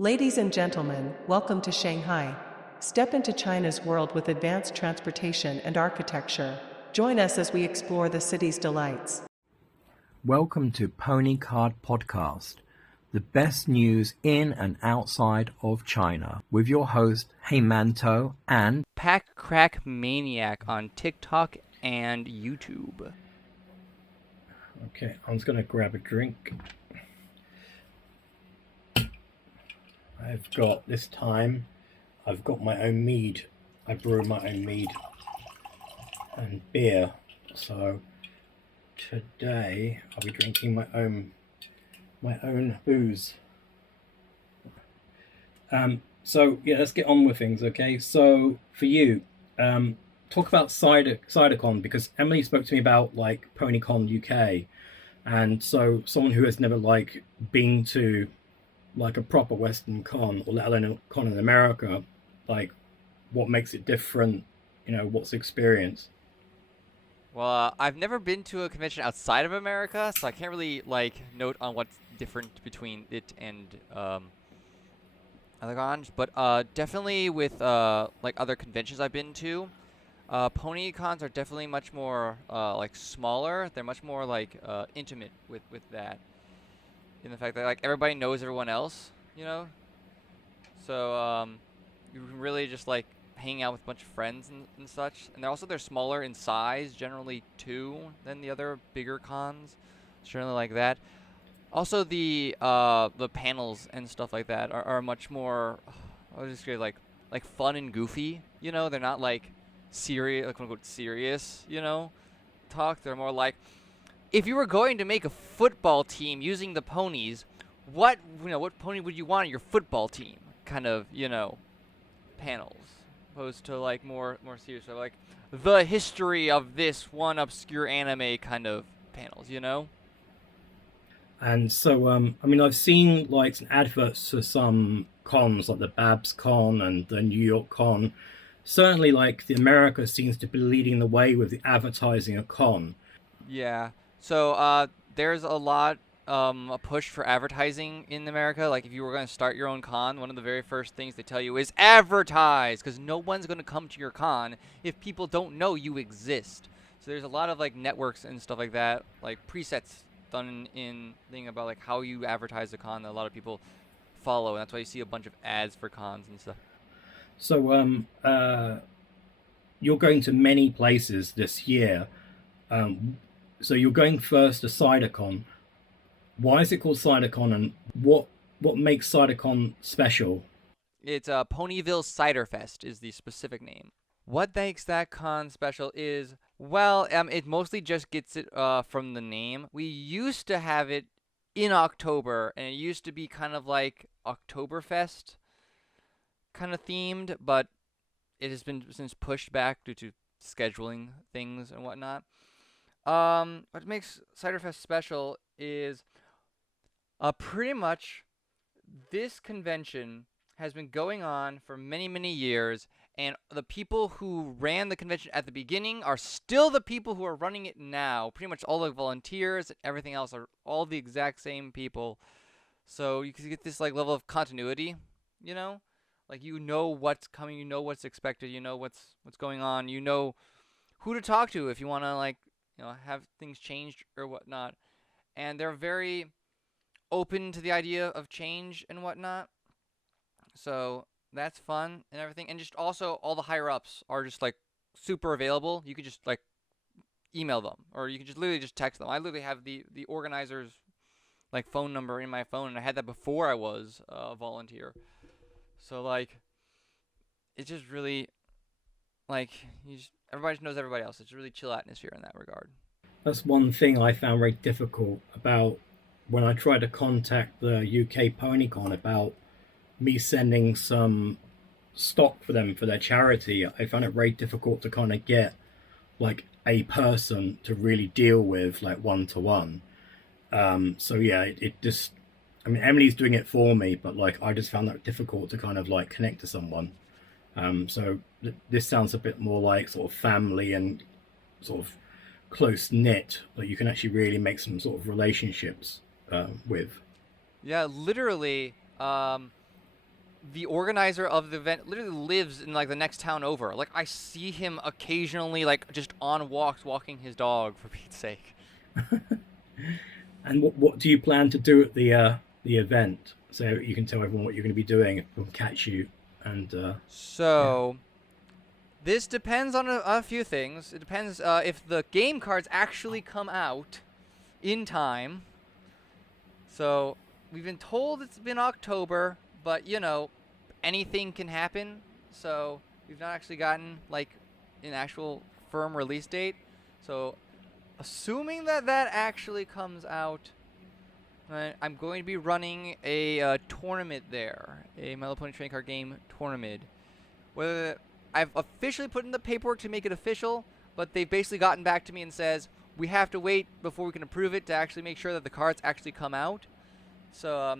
Ladies and gentlemen, welcome to Shanghai. Step into China's world with advanced transportation and architecture. Join us as we explore the city's delights. Welcome to Pony Card Podcast, the best news in and outside of China, with your host HeManTou and PackCrackManiac on TikTok and YouTube. Okay, I'm just going to grab a drink. I've got my own mead. I brew my own mead and beer. So today I'll be drinking my own booze. So yeah, let's get on with things, okay? So for you, talk about CiderCon, because Emily spoke to me about like PonyCon UK, and so someone who has never been to like a proper Western con, or let alone a con in America, like what makes it different, what's the experience? Well, I've never been to a convention outside of America, so I can't really note on what's different between it and other cons. But definitely with other conventions I've been to, pony cons are definitely much more smaller. They're much more intimate with that. In the fact that everybody knows everyone else, so you can really just hang out with a bunch of friends and such. And they're smaller in size generally too than the other bigger cons. Certainly like that. Also the panels and stuff like that are much more I would just say like fun and goofy. They're not serious, quote unquote serious, talk. They're more like, if you were going to make a football team using the ponies, what pony would you want on your football team? Kind of, panels, opposed to more serious, so the history of this one obscure anime kind of panels, And so, I've seen some adverts for some cons, like the Babs Con and the New York Con. Certainly, the America seems to be leading the way with the advertising a con. Yeah. So there's a lot a push for advertising in America. If you were going to start your own con, one of the very first things they tell you is advertise, because no one's going to come to your con if people don't know you exist. So there's a lot of networks and stuff like that, presets done in thinking about how you advertise a con that a lot of people follow, and that's why you see a bunch of ads for cons and stuff. So you're going to many places this year. So you're going first to CiderCon. Why is it called CiderCon, and what makes CiderCon special? It's Ponyville Ciderfest is the specific name. What makes that con special is, it mostly just gets it from the name. We used to have it in October, and it used to be kind of like Oktoberfest kind of themed, but it has been since pushed back due to scheduling things and whatnot. What makes Ciderfest special is pretty much this convention has been going on for many, many years, and the people who ran the convention at the beginning are still the people who are running it now. Pretty much all the volunteers and everything else are all the exact same people. So you can get this level of continuity, you know what's coming, what's expected, what's going on, who to talk to if you want to have things changed or whatnot. And they're very open to the idea of change and whatnot. So that's fun and everything. And just also all the higher ups are just super available. You could just email them, or you could just literally just text them. I literally have the organizer's phone number in my phone, and I had that before I was a volunteer. So it's just really everybody just knows everybody else. It's a really chill atmosphere in that regard. That's one thing I found very difficult about when I tried to contact the UK PonyCon about me sending some stock for them for their charity. I found it very difficult to kind of get a person to really deal with one-to-one. So yeah, it just, Emily's doing it for me, but I just found that difficult to kind of connect to someone. So this sounds a bit more sort of family and sort of close knit, that you can actually really make some sort of relationships with. Yeah, literally. the organizer of the event literally lives in like the next town over. Like I see him occasionally, like just on walks, walking his dog. For Pete's sake. And what do you plan to do at the event? So you can tell everyone what you're going to be doing if people catch you. And yeah, So this depends on a few things. It depends if the game cards actually come out in time. So we've been told it's been October, but you know, anything can happen. So we've not actually gotten like an actual firm release date. So assuming that that actually comes out, I'm going to be running a tournament there, a My Little Pony trading card game tournament. Whether I've officially put in the paperwork to make it official, but they've basically gotten back to me and says we have to wait before we can approve it to actually make sure that the cards actually come out. So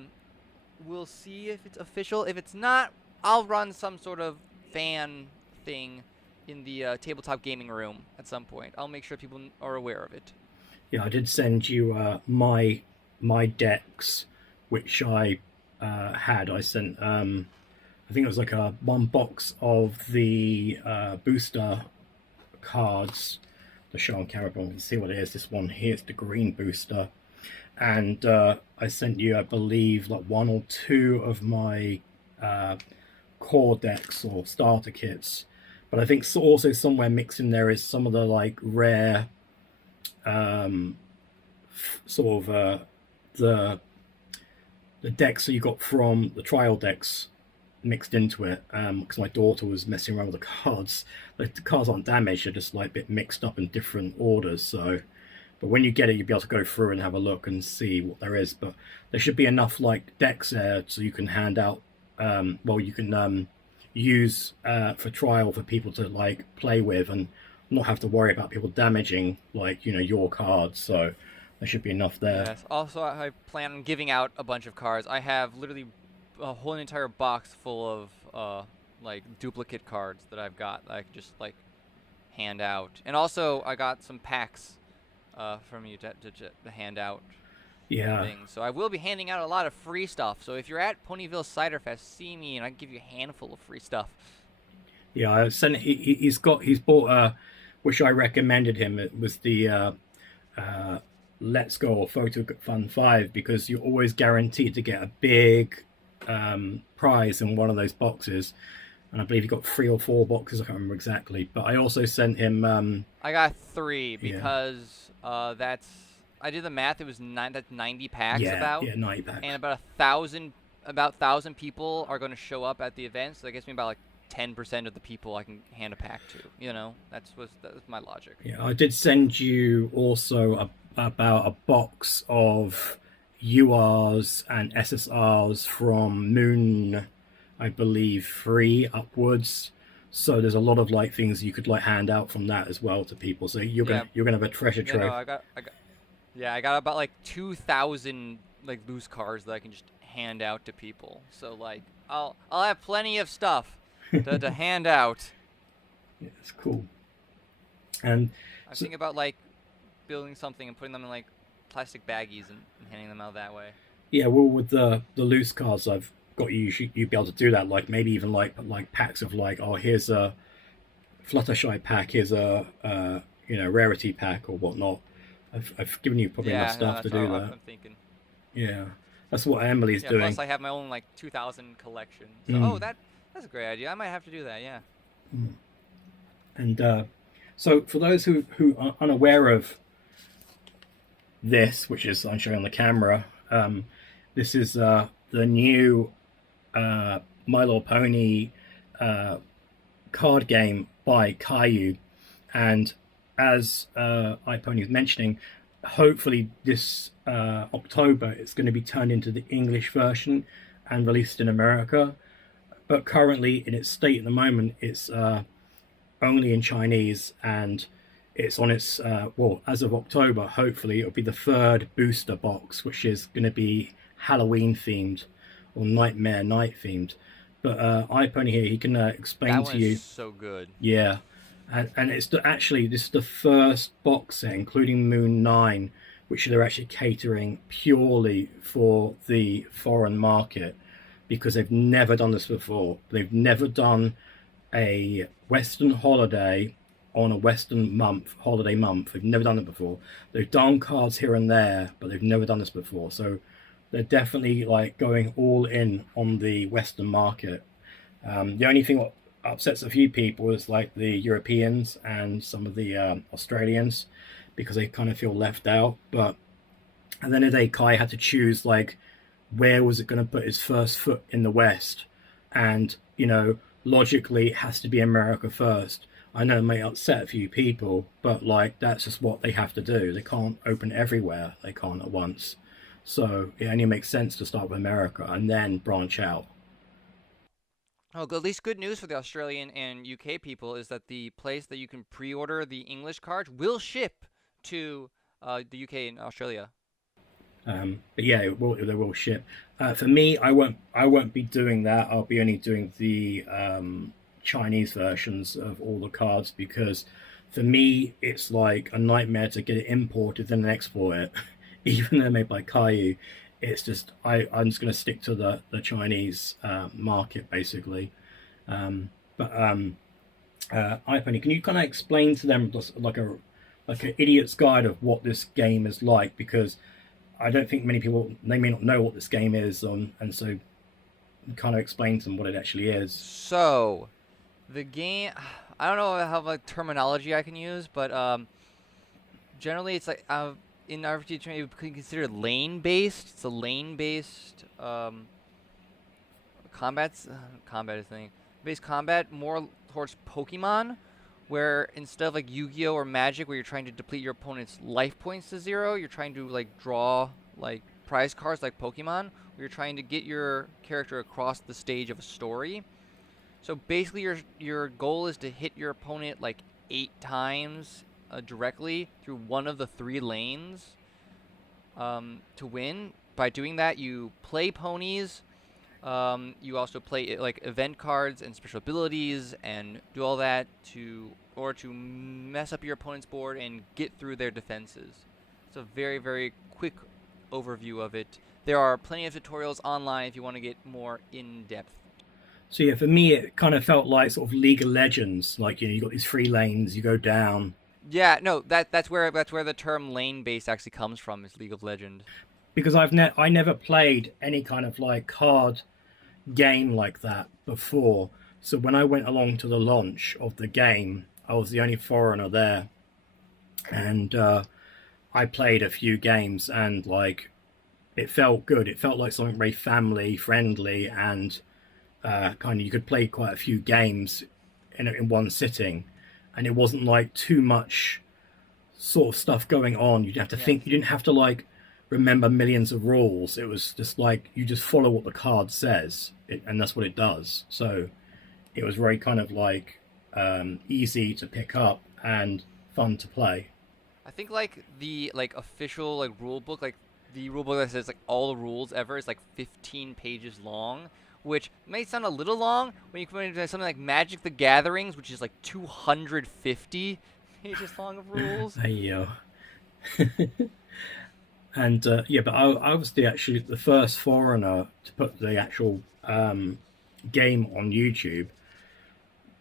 we'll see if it's official. If it's not, I'll run some sort of fan thing in the tabletop gaming room at some point. I'll make sure people are aware of it. yeah, I did send you my decks, which I had. I sent I think it was like a one box of the booster cards. To show on camera, but you can see what it is. This one here is the green booster, and I sent you, I believe, like one or two of my core decks or starter kits. But I think also somewhere mixed in there is some of the like rare sort of the decks that you got from the trial decks mixed into it, because my daughter was messing around with the cards. The cards aren't damaged, they're just like a bit mixed up in different orders. So, but when you get it, you'll be able to go through and have a look and see what there is. But there should be enough like decks there so you can hand out. Well, you can use for trial for people to like play with and not have to worry about people damaging like your cards. So there should be enough there. Yes. Also, I plan on giving out a bunch of cards. I have literally a whole entire box full of like duplicate cards that I've got that I can just like hand out. And also I got some packs from you to hand out. Yeah. Things. So I will be handing out a lot of free stuff. So if you're at Ponyville Ciderfest, see me and I can give you a handful of free stuff. Yeah, I sent. He's bought which I recommended him. It was the Let's Go or Photo Fun 5, because you're always guaranteed to get a big prize in one of those boxes. And I believe he got 3 or 4 boxes. I can't remember exactly. But I also sent him. I got 3 because that's. I did the math. It was that's 90 packs. Yeah, 90 packs. And about 1,000 people are going to show up at the event. So that gets me about like 10% of the people I can hand a pack to. You know, that's my logic. Yeah, I did send you also about a box of URs and SSRs from Moon, I believe 3 upwards. So there's a lot of like things you could like hand out from that as well to people. So you're gonna have a treasure trove. I got about like 2,000 like loose cards that I can just hand out to people. So like I'll have plenty of stuff to hand out. Yeah, it's cool. And I'm thinking about like building something and putting them in like plastic baggies and handing them out that way. Yeah, well, with the loose cards I've got, you'd be able to do that. Like maybe even like packs of like, oh, here's a Fluttershy pack, here's a rarity pack or whatnot. I've given you probably enough stuff to do that. I'm thinking. Yeah, that's what Emily's doing. Plus I have my own like 2,000 collection. So that's a great idea. I might have to do that. Yeah. And so for those who are unaware of this, which is I'm showing on the camera, this is the new My Little Pony card game by Kayou, and as IPony was mentioning, hopefully this October it's going to be turned into the English version and released in America. But currently, in its state at the moment, it's only in Chinese, and it's on its as of October, hopefully it'll be the 3rd booster box, which is going to be Halloween themed or Nightmare Night themed. But IPony here, he can explain to you. That one is so good. Yeah. And it's actually this is the first box set, including Moon 9, which they're actually catering purely for the foreign market. because they've never done this before. They've never done a Western holiday on a Western holiday month. They've never done it before. They've done cards here and there, but they've never done this before. So they're definitely like going all in on the Western market. The only thing that upsets a few people is like the Europeans and some of the Australians, because they kind of feel left out. But at the end of the day, Kai had to choose like where was it going to put his first foot in the West, and logically it has to be America first. I know it may upset a few people, but like that's just what they have to do. They can't open everywhere. They can't at once. So it only makes sense to start with America and then branch out. Oh, at least good news for the Australian and UK people is that the place that you can pre-order the English cards will ship to the UK and Australia. But yeah, they will ship. For me, I won't be doing that. I'll be only doing the Chinese versions of all the cards, because for me it's like a nightmare to get it imported and then export it. Even though they're made by Kayou, it's just I'm just going to stick to the Chinese market basically. IPony, can you kind of explain to them just like an idiot's guide of what this game is like? Because I don't think many people, they may not know what this game is, and so kind of explain to them what it actually is. So, the game, I don't know how like terminology I can use, but generally it's like in RPG you could consider lane-based. It's a lane-based combat is thing. Based combat more towards Pokemon, where instead of like Yu-Gi-Oh or Magic, where you're trying to deplete your opponent's life points to 0, you're trying to like draw like prize cards like Pokemon, where you're trying to get your character across the stage of a story. So basically your goal is to hit your opponent like 8 times directly through one of the 3 lanes to win. By doing that, you play ponies. You also play like event cards and special abilities, and do all that to mess up your opponent's board and get through their defenses. It's a very, very quick overview of it. There are plenty of tutorials online if you want to get more in depth. So yeah, for me it kind of felt like sort of League of Legends. Like you got these 3 lanes, you go down. Yeah, no, that's where the term lane based actually comes from, is League of Legends. Because I never played any kind of like card game like that before. So when I went along to the launch of the game, I was the only foreigner there, and I played a few games, and like it felt good. It felt like something very family friendly, and kind of you could play quite a few games in one sitting, and it wasn't like too much sort of stuff going on. You'd have to think. You didn't have to like remember millions of rules. It was just like you just follow what the card says, and that's what it does. So it was very kind of like easy to pick up and fun to play. I think like the official like rule book, like the rule book that says like all the rules ever, is like 15 pages long, which may sound a little long when you come into something like Magic the Gatherings, which is like 250 pages long of rules. Hey. And yeah, but I was actually the first foreigner to put the actual game on YouTube,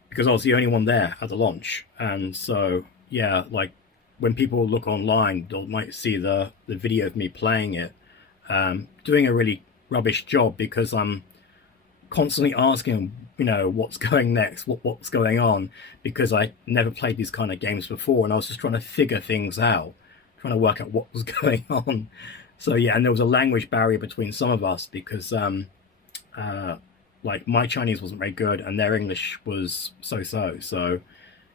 because I was the only one there at the launch. And so yeah, like when people look online, they might see the video of me playing it, doing a really rubbish job, because I'm constantly asking what's going next, what's going on, because I never played these kind of games before, and I was just trying to figure things out, trying to work out what was going on. So yeah, and there was a language barrier between some of us, because like my Chinese wasn't very good and their English was so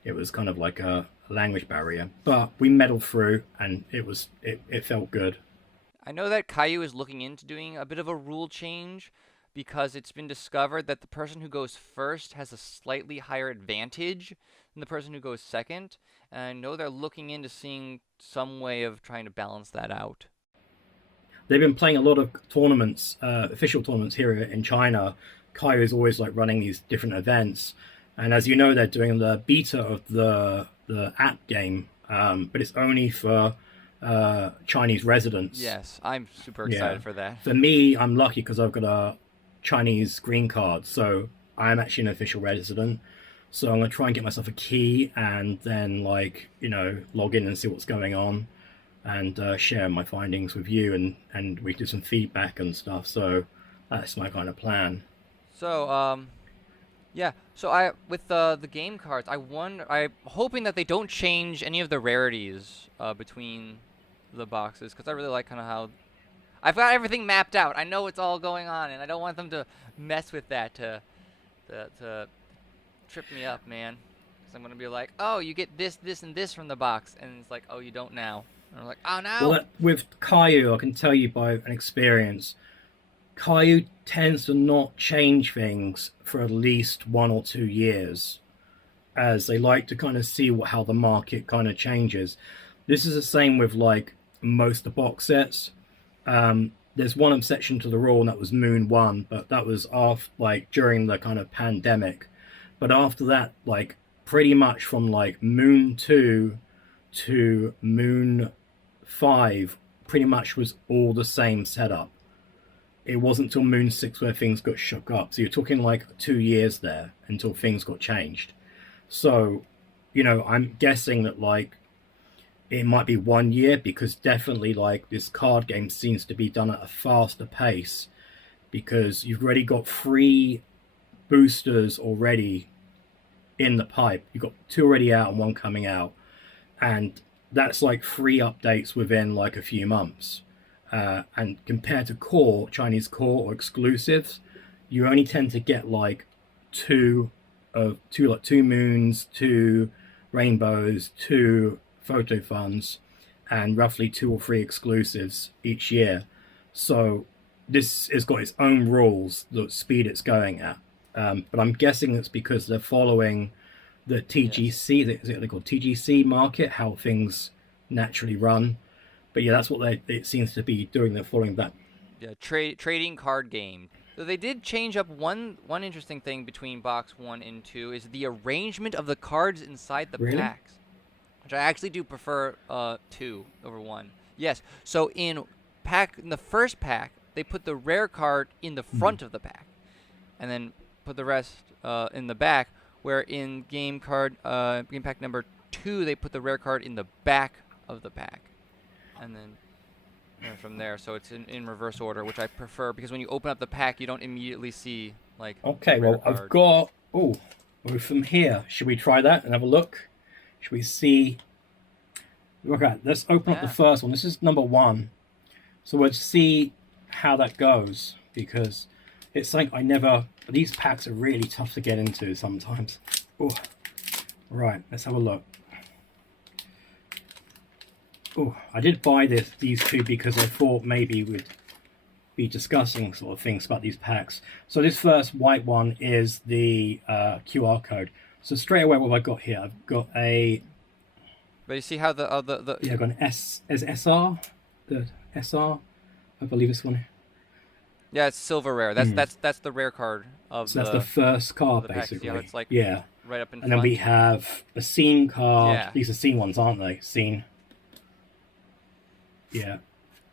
it was kind of like a language barrier, but we meddled through, and it felt good. I know that Kayou is looking into doing a bit of a rule change, because it's been discovered that the person who goes first has a slightly higher advantage than the person who goes second. And I know they're looking into seeing some way of trying to balance that out. They've been playing a lot of tournaments, official tournaments here in China. Kayou is always like running these different events, and as you know, they're doing the beta of the app game, but it's only for Chinese residents. Yes, I'm super excited for that. For me, I'm lucky because I've got Chinese green card, so I'm actually an official resident. So I'm gonna try and get myself a key and then like, you know, log in and see what's going on and share my findings with you and we do some feedback and stuff. So that's my kind of plan. So, yeah. So with the game cards, I'm hoping that they don't change any of the rarities between the boxes, because I really like kind of how I've got everything mapped out. I know what's all going on, and I don't want them to mess with that to trip me up, man. Because I'm gonna be like, oh, you get this, this, and this from the box, and it's like, oh, you don't now. And I'm like, oh no. Well, with Kayou, I can tell you by an experience, Kayou tends to not change things for at least 1 or 2 years, as they like to kind of see how the market kind of changes. This is the same with like most of the box sets. There's one exception to the rule, and that was Moon 1, but that was off like during the kind of pandemic. But after that, like pretty much from like Moon 2 to Moon 5 pretty much was all the same setup. It wasn't until Moon 6 where things got shook up. So you're talking like 2 years there until things got changed. So, you know, I'm guessing that like it might be 1 year, because definitely like this card game seems to be done at a faster pace, because you've already got 3 boosters already in the pipe. You've got 2 already out and 1 coming out. And that's like 3 updates within like a few months. And compared to core, Chinese core or exclusives, you only tend to get like two moons, 2 rainbows, 2 photo funds, and roughly 2 or 3 exclusives each year. So this has got its own rules, the speed it's going at. But I'm guessing it's because they're following the TGC, is it they call TGC market, how things naturally run. But yeah, that's what it seems to be doing. They're following that. Yeah, trading card game. So they did change up one interesting thing between box 1 and 2 is the arrangement of the cards inside the packs, which I actually do prefer 2 over 1. Yes. So in the first pack, they put the rare card in the front of the pack, and then put the rest in the back. Where in game pack number 2, they put the rare card in the back of the pack, and then from there. So it's in reverse order, which I prefer, because when you open up the pack, you don't immediately see like. Okay, well card. I've got from here. Should we try that and have a look? Should we see? Okay, let's open up the first one. This is number 1, so we'll see how that goes, because it's like these packs are really tough to get into sometimes. Oh, right, let's have a look. Oh, I did buy these 2 because I thought maybe we'd be discussing sort of things about these packs. So this first white one is the QR code. So straight away, what have I got here? I've got a. But you see how the yeah, I've got an SR, the SR, I believe this one. Yeah, it's silver rare. That's the rare card of so that's the first card, basically. Yeah, it's like right up in front. And then we have a scene card. Yeah. These are scene ones, aren't they? Scene. Yeah.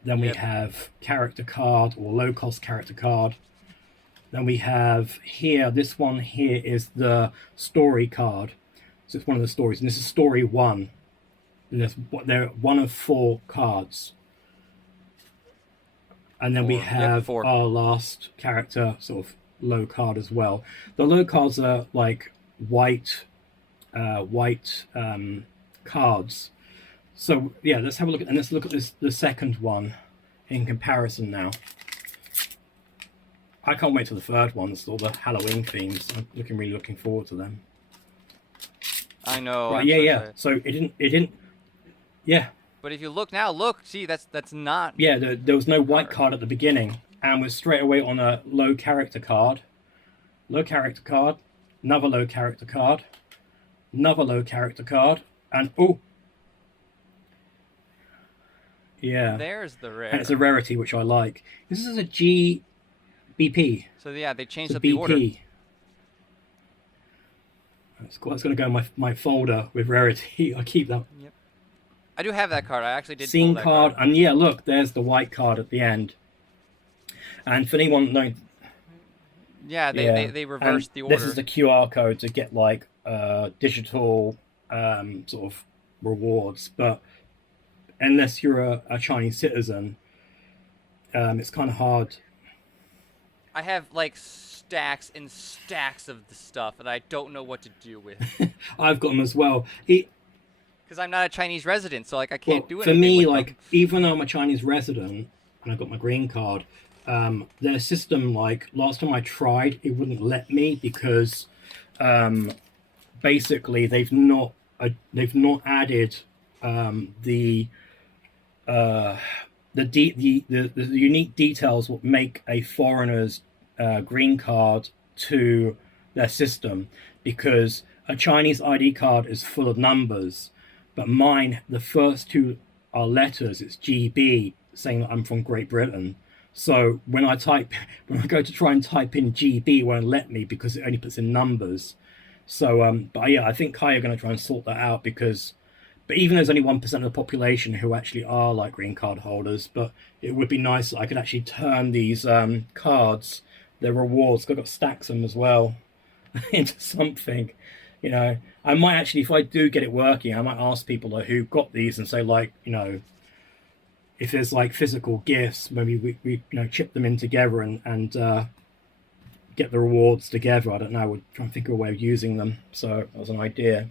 Then we have character card or low cost character card. Then we have here, this one here is the story card. So it's one of the stories, and this is story 1. And they're 1 of 4 cards. And then we have our last character sort of low card as well. The low cards are like white cards. So yeah, let's have a look at the second one in comparison now. I can't wait till the third one. It's all the Halloween themes. I'm really looking forward to them. I know. Right, yeah. So it didn't. Yeah. But if you look now, see, that's not. Yeah, there was no white card at the beginning, and we're straight away on a low character card. Low character card, another low character card, another low character card, and yeah. There's the rare. And it's a rarity, which I like. This is a GBP. So yeah, they changed up the order. That's going to go in my folder with rarity. I keep that. Yep. I do have that card. I actually did. Scene pull that card, and yeah, look, there's the white card at the end. And for anyone knowing, Yeah, Yeah, they and reversed the this is order. the QR code to get like digital sort of rewards. But unless you're a Chinese citizen, it's kind of hard. I have like stacks and stacks of the stuff that I don't know what to do with. I've got them as well. Because I'm not a Chinese resident, so like I can't Well, do for anything me, with them. like even though I'm a Chinese resident and I got my green card, their system, like last time I tried, it wouldn't let me because um, basically they've not added the the unique details what make a foreigner's green card to their system, because a Chinese ID card is full of numbers, but mine, the first two are letters. It's GB, saying that I'm from Great Britain. So when I type, when I go to try and type in GB, it won't let me because it only puts in numbers. So, but yeah, I think Kai are going to try and sort that out because, but even there's only 1% of the population who actually are like green card holders, but it would be nice that I could actually turn these cards, their rewards, 'cause I've got stacks of them as well, into something. You know, I might actually, if I do get it working, I might ask people like, who got these and say like, you know, if there's like physical gifts, maybe we you know chip them in together and get the rewards together. I don't know. We're trying to think of a way of using them. So that was an idea.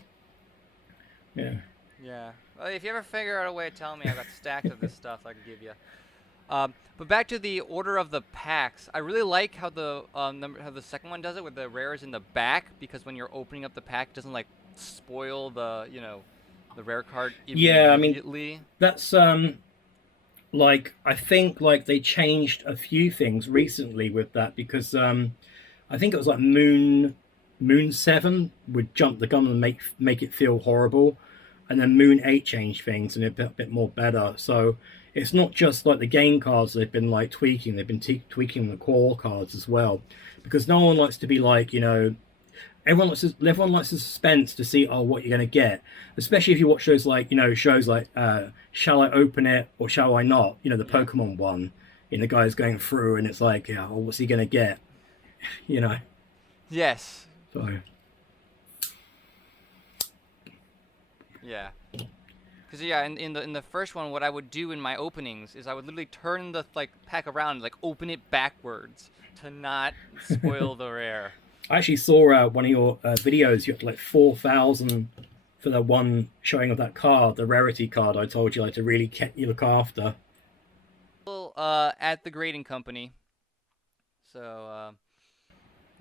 Yeah. Yeah. Well, if you ever figure out a way of telling me, I've got stacks of this stuff I could give you. But back to the order of the packs, I really like how the how the second one does it with the rares in the back, because when you're opening up the pack, it doesn't like spoil the the rare card Yeah, I mean immediately. that's like I think like they changed a few things recently with that because I think it was like Moon 7 would jump the gun and make it feel horrible, and then Moon 8 changed things and a bit more better. So it's not just like the game cards they've been like tweaking, they've been tweaking the core cards as well, because no one likes to be like, you know, everyone likes the suspense to see, oh, what you're going to get, especially if you watch those like, you know, shows like shall I open it or shall I not, you know, the Yeah. Pokemon one, and the guy's going through and it's like, yeah, well, what's he going to get, you know. Yes. So Yeah. Because yeah, in the first one, what I would do in my openings is I would literally turn the like pack around, and, like open it backwards to not spoil the rare. I actually saw one of your videos. You had like 4,000 for the one showing of that card, the rarity card. I told you like to really you look after. Well, at the grading company. So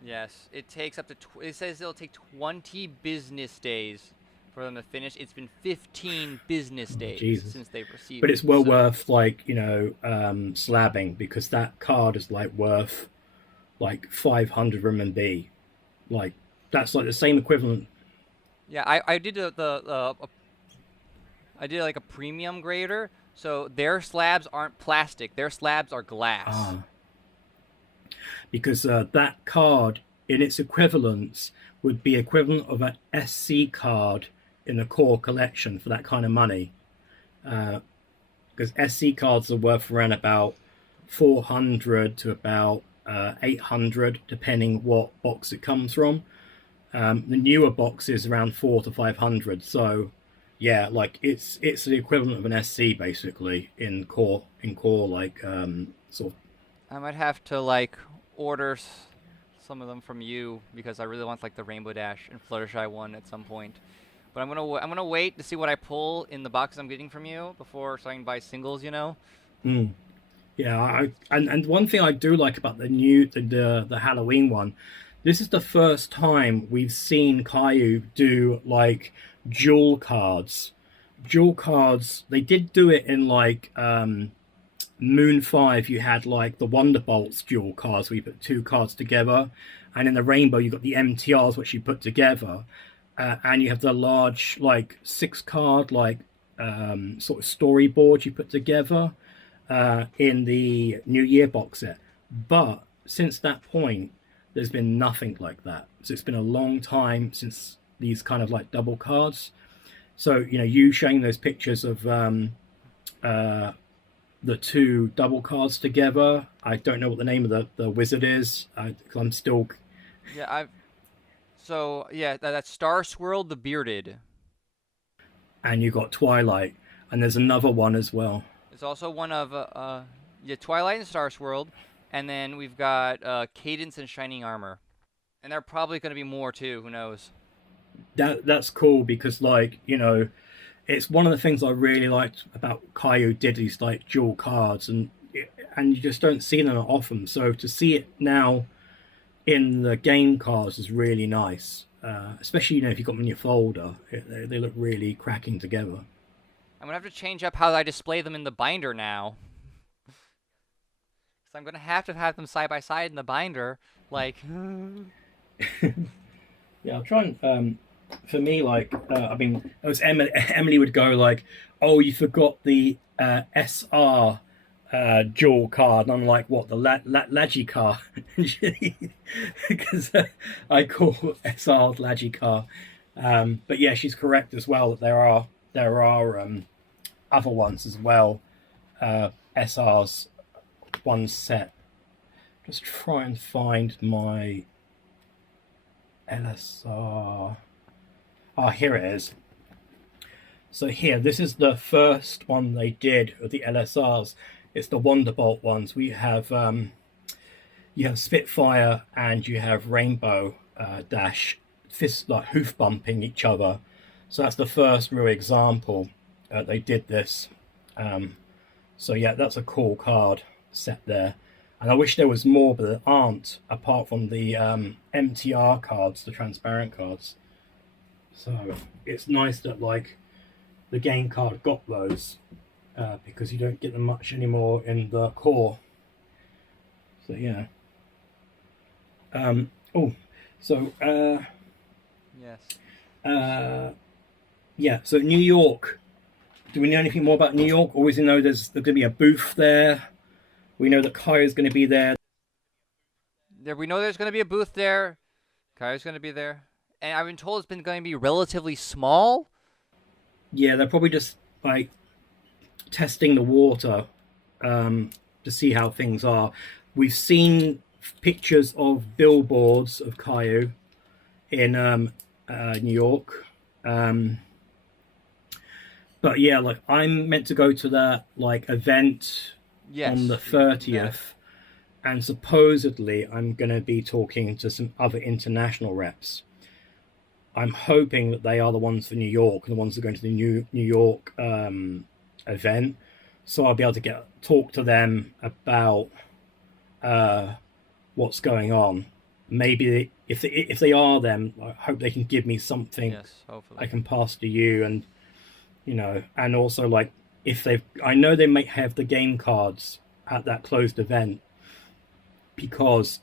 yes, it takes up to it says it'll take 20 business days for them to finish. It's been 15 business Oh, days Jesus. since they've received But it. it's well So worth like, you know, slabbing, because that card is like worth like 500 RMB. Like that's like the same equivalent. yeah, I did I did like a premium grader. So their slabs aren't plastic. Their slabs are glass. Ah, because that card in its equivalence would be equivalent of an SC card in the core collection for that kind of money. Because SC cards are worth around about 400 to about 800, depending what box it comes from. The newer box is around 4 to 500. So, yeah, like it's the equivalent of an SC basically in core like sort of. I might have to like order some of them from you because I really want like the Rainbow Dash and Fluttershy one at some point. But I'm gonna wait to see what I pull in the box I'm getting from you before starting to buy singles. You know. Mm. Yeah, and one thing I do like about the Halloween one, this is the first time we've seen Kayou do like dual cards. Dual cards, they did do it in like Moon 5, you had like the Wonderbolts dual cards where you put two cards together, and in the Rainbow you got the MTRs which you put together, and you have the large like 6 card like sort of storyboard you put together in the New Year box set. But since that point, there's been nothing like that. So it's been a long time since these kind of like double cards. So you know, you showing those pictures of the two double cards together. I don't know what the name of the wizard is. 'Cause I'm still. Yeah, I've so yeah, that's Star Swirl the Bearded. And you got Twilight, and there's another one as well. It's also one of yeah, Twilight and Star Swirled, and then we've got Cadence and Shining Armor, and there are probably going to be more too. Who knows? That's cool because, like, it's one of the things I really liked about Kayou did these like dual cards, and you just don't see them often. So to see it now in the game cards is really nice, especially if you've got them in your folder. They look really cracking together. I'm gonna have to change up how I display them in the binder now. So I'm gonna have to have them side by side in the binder, like. Yeah, I'll try and. For me, like, I mean, it was Emily would go like, "Oh, you forgot the SR dual card," and I'm like, "What, the Lagi car?" Because I call SR Lagi car. But yeah, she's correct as well that there are other ones as well. SR's one set. Just try and find my LSR. Ah, here it is. So here, this is the first one they did of the LSRs. It's the Wonderbolt ones. We have you have Spitfire and you have Rainbow Dash, fist like hoof bumping each other. So that's the first real example they did this. So yeah, that's a cool card set there. And I wish there was more, but there aren't, apart from the MTR cards, the transparent cards. So it's nice that like the game card got those because you don't get them much anymore in the core. So yeah. Yes. Yeah. So New York. Do we know anything more about New York? Or we know there's going to be a booth there. We know that Kayou's going to be there. We know there's going to be a booth there. Kayou's going to be there. And I've been told it's been going to be relatively small. Yeah, they're probably just like testing the water to see how things are. We've seen pictures of billboards of Kayou in New York. But yeah, like I'm meant to go to that like event on the 30th. And supposedly I'm going to be talking to some other international reps. I'm hoping that they are the ones for New York, the ones that are going to the New York event. So I'll be able to talk to them about what's going on. Maybe if they are them, I hope they can give me something I can pass to you, and and also like I know they might have the game cards at that closed event because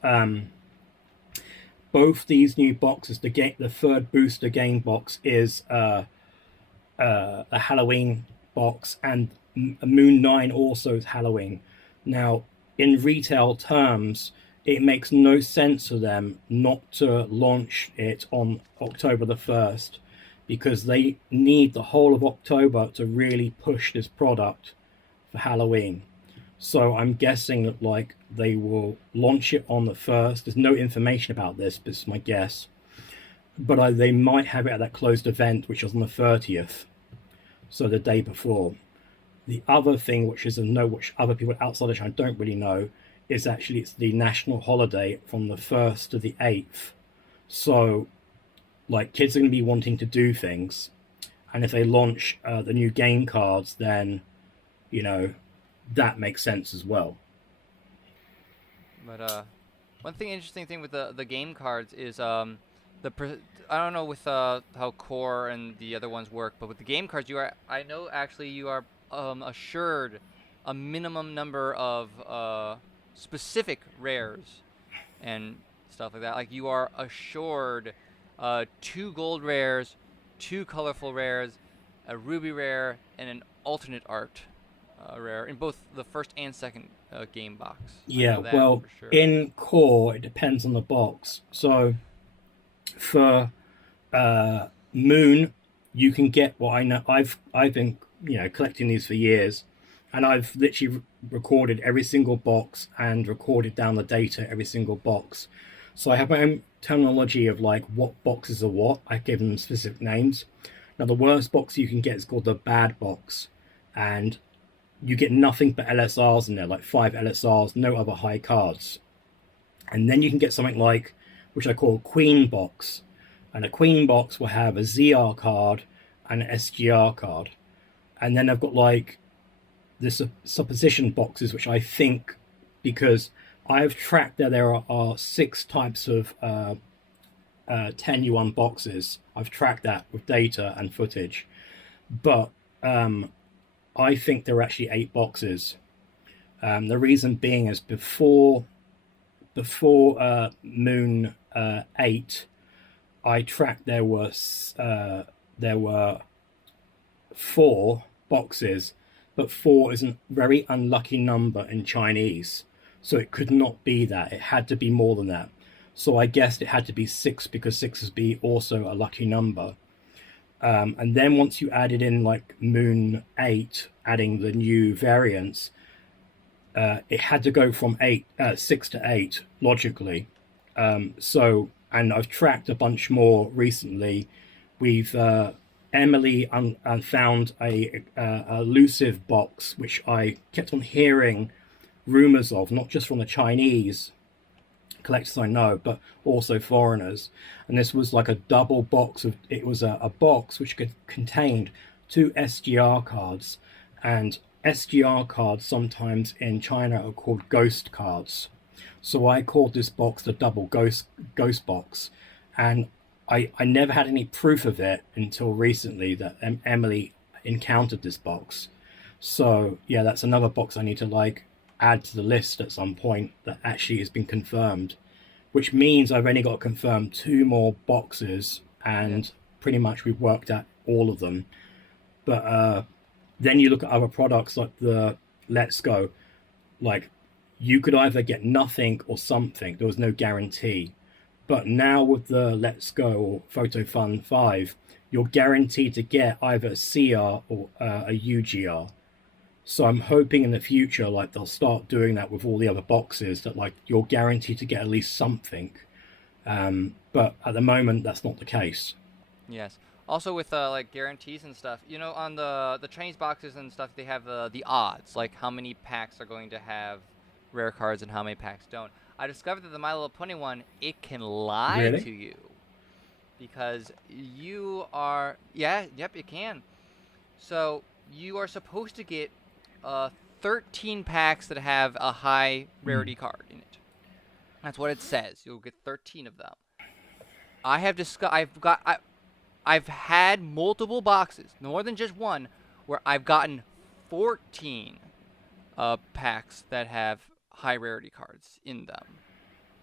both these new boxes, the third booster game box is a Halloween box, and Moon 9 also is Halloween. Now, in retail terms, it makes no sense for them not to launch it on October the 1st because they need the whole of October to really push this product for Halloween. So I'm guessing that like they will launch it on the 1st. There's no information about this, but it's my guess. But they might have it at that closed event, which is on the 30th. So the day before. The other thing, which other people outside of China don't really know, is actually it's the national holiday from the 1st to the 8th. So like kids are going to be wanting to do things. And if they launch the new game cards, then, that makes sense as well. But one interesting thing with the game cards is I don't know with how Core and the other ones work, but with the game cards you are assured a minimum number of specific rares and stuff like that. Like you are assured 2 gold rares, 2 colorful rares, a ruby rare, and an alternate art rare in both the first and second game box. Yeah, well, sure. In Core, it depends on the box. So for Moon, you can get what I know. I've been collecting these for years. and I've literally recorded every single box and recorded down the data every single box. So I have my own terminology of like what boxes are what. I give them specific names. Now the worst box you can get is called the bad box, and you get nothing but LSRs in there, like 5 LSRs, no other high cards. And then you can get something like, which I call Queen Box. And a Queen Box will have a ZR card and an SGR card. And then I've got like the supposition boxes, which I think, because I've tracked that there are 6 types of 10 yuan boxes. I've tracked that with data and footage. But I think there are actually 8 boxes. The reason being is before Moon 8, I tracked there were 4 boxes, but 4 is a very unlucky number in Chinese, so it could not be that. It had to be more than that. So I guessed it had to be 6, because 6 is be also a lucky number. And then once you added in like Moon 8, adding the new variants, it had to go from 6 to 8 logically. So, and I've tracked a bunch more recently. We've Emily found a elusive box which I kept on hearing rumors of, not just from the Chinese collectors I know, but also foreigners. And this was like a double box of, it was a box which contained 2 SGR cards, and SGR cards sometimes in China are called ghost cards. So I called this box the double ghost box, and I never had any proof of it until recently that Emily encountered this box. So yeah, that's another box I need to like add to the list at some point that actually has been confirmed, which means I've only got to confirm 2 more boxes, and pretty much we've worked out all of them. But then you look at other products like the Let's Go, like you could either get nothing or something. There was no guarantee. But now with the Let's Go or Photo Fun 5, you're guaranteed to get either a CR or a UGR. So I'm hoping in the future, like they'll start doing that with all the other boxes, that like you're guaranteed to get at least something. But at the moment, that's not the case. Yes. Also with like guarantees and stuff, you know, on the Chinese boxes and stuff, they have the odds, like how many packs are going to have rare cards and how many packs don't. I discovered that the My Little Pony one, it can lie to you, because you are, yep, it can. So you are supposed to get 13 packs that have a high rarity card in it. That's what it says. You'll get 13 of them. I've had multiple boxes, more than just one, where I've gotten 14 packs that have high rarity cards in them.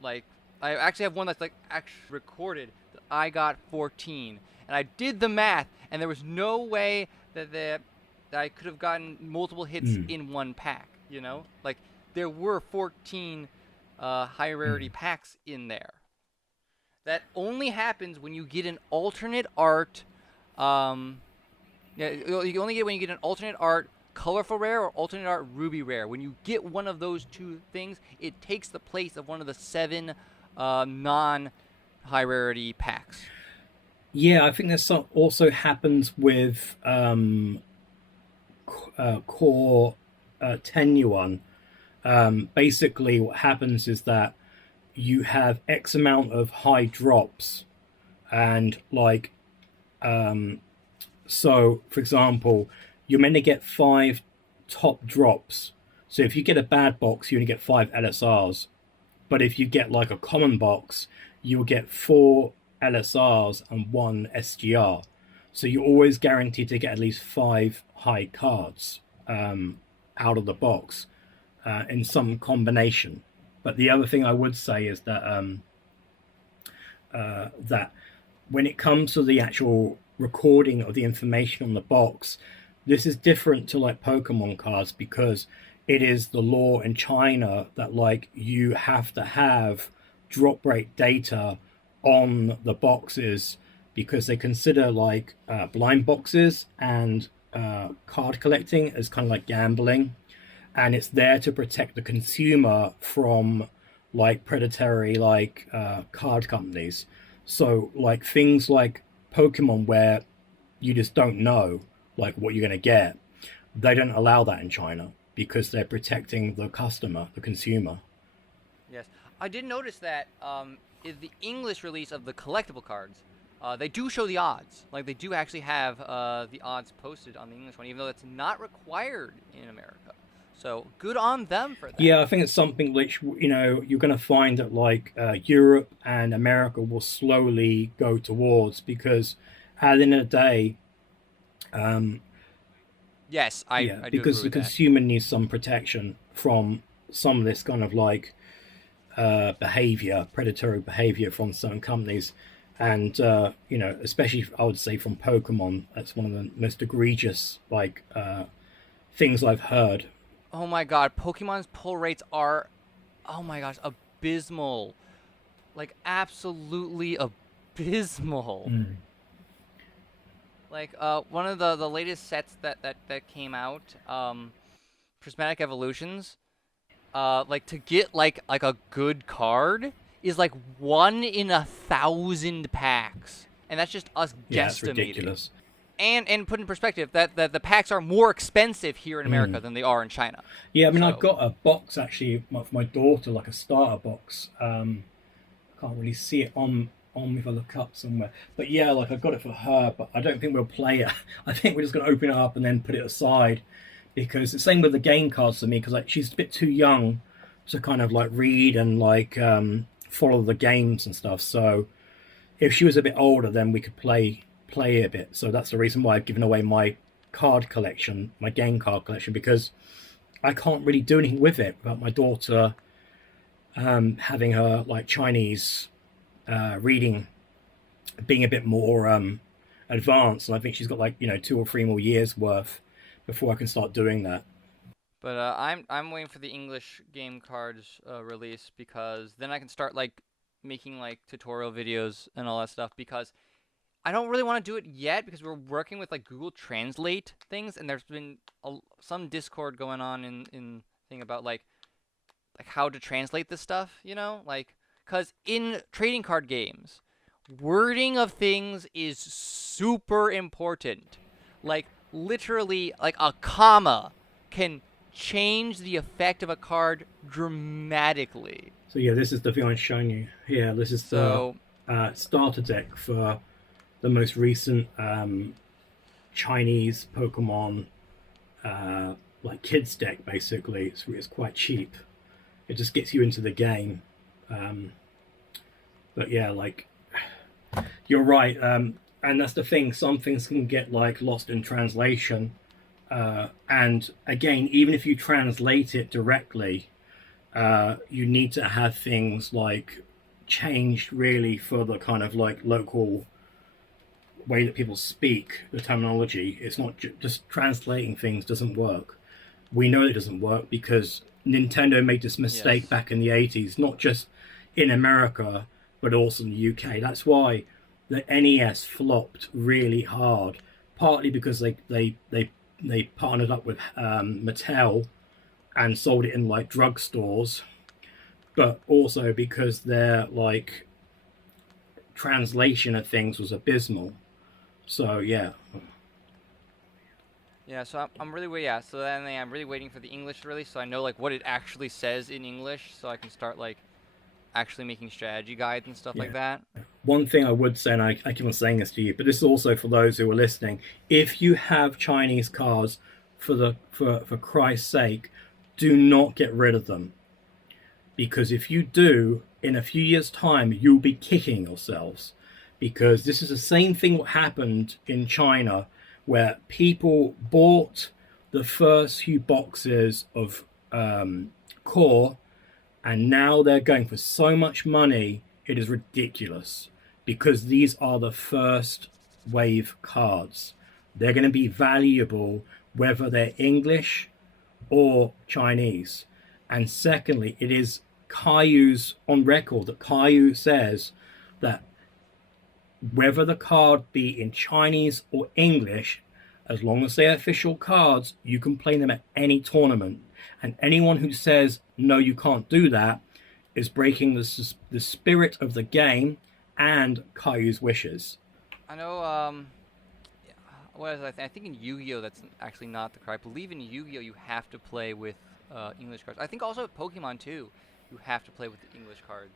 Like, I actually have one that's like actually recorded that I got 14, and I did the math, and there was no way that I could have gotten multiple hits in one pack. You know, like there were 14 high rarity packs in there. That only happens when you get an alternate art. You only get when you get an alternate art colorful rare or alternate art ruby rare. When you get one of those 2 things, it takes the place of one of the 7 non-high rarity packs. Yeah, I think this also happens with core 10 yuan. Basically, what happens is that you have X amount of high drops, and like so for example, you're meant to get 5 top drops. So if you get a bad box, you only get 5 LSRs, but if you get like a common box, you'll get 4 LSRs and 1 SGR. So you're always guaranteed to get at least 5 high cards out of the box in some combination. But the other thing I would say is that that when it comes to the actual recording of the information on the box, this is different to like Pokemon cards, because it is the law in China that like you have to have drop rate data on the boxes, because they consider like blind boxes and card collecting as kind of like gambling. and it's there to protect the consumer from like predatory like card companies. So like things like Pokemon, where you just don't know like what you're going to get, they don't allow that in China because they're protecting the customer, the consumer. Yes, I did notice that in the English release of the collectible cards, they do show the odds. Like they do actually have the odds posted on the English one, even though that's not required in America. So good on them for that. Yeah, I think it's something which, you know, you're going to find that like Europe and America will slowly go towards, because at the end of the day, Yes, yeah, I do because agree the with that. consumer needs some protection from some of this kind of like behavior, predatory behavior from certain companies. And, you know, especially I would say from Pokemon, that's one of the most egregious like things I've heard. Oh my god, Pokemon's pull rates are, oh my gosh, abysmal. Like absolutely abysmal. Mm. Like one of the latest sets that came out, Prismatic Evolutions, like to get like a good card is like 1 in 1,000 packs, and that's just us Yeah, it's guesstimating. ridiculous. And put in perspective that the packs are more expensive here in America than they are in China. Yeah, I mean, I've So got a box actually for my daughter, like a starter box. I can't really see it on me if I look up somewhere. But yeah, like I got it for her, but I don't think we'll play it. I think we're just going to open it up and then put it aside, because the same with the game cards for me, because like she's a bit too young to kind of like read and like follow the games and stuff. So if she was a bit older, then we could play a bit. So that's the reason why I've given away my card collection, my game card collection, because I can't really do anything with it without my daughter having her like Chinese reading being a bit more advanced. And I think she's got like, you know, 2 or 3 more years worth before I can start doing that. but I'm waiting for the English game cards release, because then I can start like making like tutorial videos and all that stuff, because I don't really want to do it yet because we're working with like Google Translate things, and there's been some Discord going on in thing about like how to translate this stuff, you know, like because in trading card games, wording of things is super important. Like literally, like a comma can change the effect of a card dramatically. So yeah, this is the thing I'm showing you. Yeah, this is the So starter deck for the most recent Chinese Pokemon like kids deck. Basically, it's quite cheap. It just gets you into the game. But yeah, like you're right, and that's the thing. Some things can get like lost in translation, and again, even if you translate it directly, you need to have things like changed really for the kind of like local way that people speak, the terminology. It's not just translating things doesn't work. We know it doesn't work because Nintendo made this mistake yes. back in the 80s, not just in America but also in the UK. That's why the NES flopped really hard, partly because they partnered up with Mattel and sold it in like drugstores, but also because their like translation of things was abysmal. So yeah. Yeah, so I'm really yeah. So then I'm really waiting for the English release, so I know like what it actually says in English, so I can start like actually making strategy guides and stuff like that. One thing I would say, and I keep on saying this to you, but this is also for those who are listening: if you have Chinese cards, for Christ's sake, do not get rid of them, because if you do, in a few years' time, you'll be kicking yourselves, because this is the same thing what happened in China, where people bought the first few boxes of core, and now they're going for so much money, it is ridiculous, because these are the first wave cards. They're going to be valuable whether they're English or Chinese. And secondly, it is Kayou's on record that Kayou says that whether the card be in Chinese or English, as long as they're official cards, you can play them at any tournament. And anyone who says, no, you can't do that, is breaking the spirit of the game and Kayou's wishes. I know, what is it? I think in Yu-Gi-Oh! That's actually not the correct. I believe in Yu-Gi-Oh! You have to play with English cards. I think also with Pokemon too, you have to play with the English cards.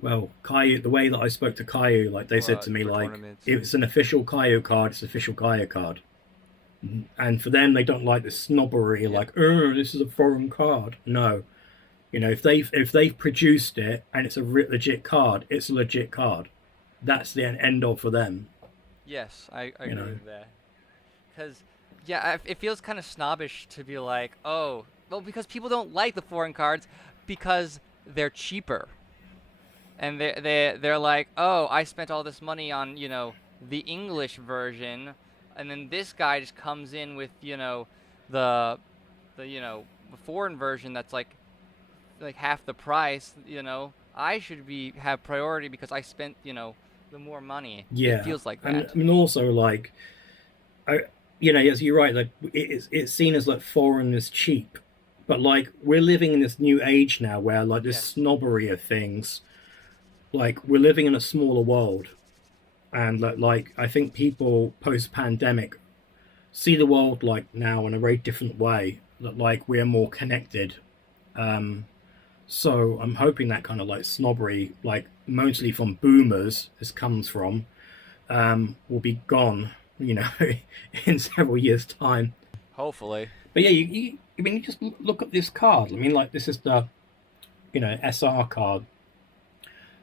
Well, Kayou, the way that I spoke to Kayou, like they said to me, like, tournaments. if it's an official Kayou card, it's an official Kayou card. And for them, they don't like the snobbery, like, oh, this is a foreign card. No. You know, if they've produced it and it's a legit card, it's a legit card. That's the end all for them. Yes, I agree with that. Because, yeah, it feels kind of snobbish to be like, oh, well, because people don't like the foreign cards because they're cheaper. And they're like, oh, I spent all this money on, you know, the English version, and then this guy just comes in with, you know, the foreign version that's like half the price. You know, I should have priority because I spent, you know, the more money. Yeah, it feels like that. And I mean, also like, you know, yes, you're right. Like it's seen as like foreign as cheap, but like we're living in this new age now where like this snobbery of things. Like we're living in a smaller world, and like I think people post-pandemic see the world like now in a very different way. That like we're more connected. So I'm hoping that kind of like snobbery, like mostly from boomers, this comes from, will be gone. You know, in several years' time. Hopefully. But yeah, I mean, you just look at this card. I mean, like this is the, you know, SR card.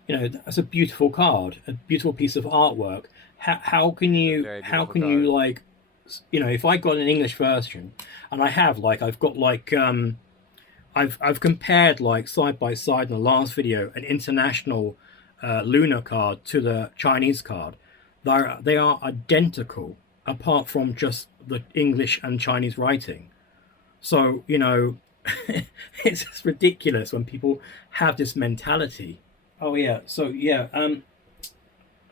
You know, that's a beautiful card, a beautiful piece of artwork. How can you like, you know, if I got an English version, and I have like I've got like I've compared like side by side in the last video an international lunar card to the Chinese card. They are identical apart from just the English and Chinese writing. So you know, it's just ridiculous when people have this mentality. Oh yeah, so yeah,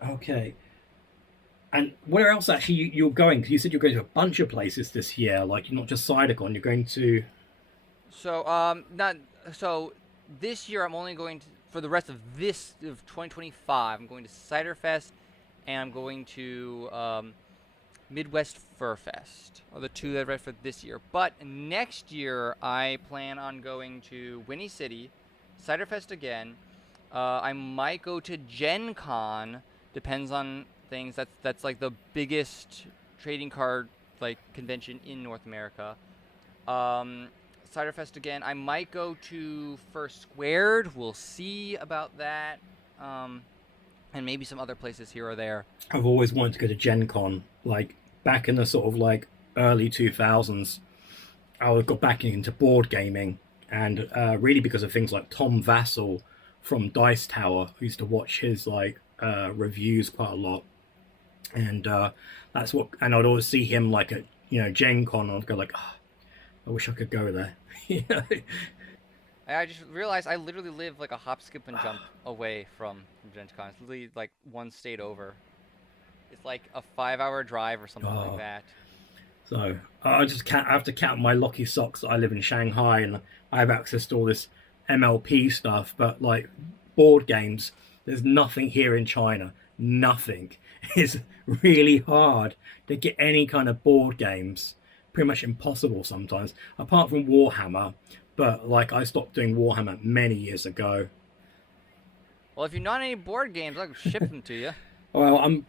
okay. And where else actually you're going? Because you said you're going to a bunch of places this year. Like you're not just Cybercon, you're going to. So this year I'm only going to, for the rest of 2025. I'm going to Ciderfest, and I'm going to Midwest Fur Fest. Are the two that I read for this year. But next year I plan on going to Winnie City, Ciderfest again. I might go to Gen Con, depends on things. That's like the biggest trading card like convention in North America. Ciderfest again. I might go to First Squared. We'll see about that. And maybe some other places here or there. I've always wanted to go to Gen Con. Like back in the sort of like early 2000s, I got back into board gaming, and really because of things like Tom Vassell from Dice Tower. I used to watch his like reviews quite a lot, and that's what. And I'd always see him like at, you know, Gen Con. I'd go like, oh, I wish I could go there. You know? I just realized I literally live like a hop, skip, and jump away from Gen Con. It's literally like one state over. It's like a 5-hour drive or something like that. So I have to count my lucky socks that I live in Shanghai and I have access to all this MLP stuff, but like board games, there's nothing here in China. Nothing. It's really hard to get any kind of board games. Pretty much impossible sometimes, apart from Warhammer. But like I stopped doing Warhammer many years ago. Well, if you're not any board games, I can ship them to you. Well, I'm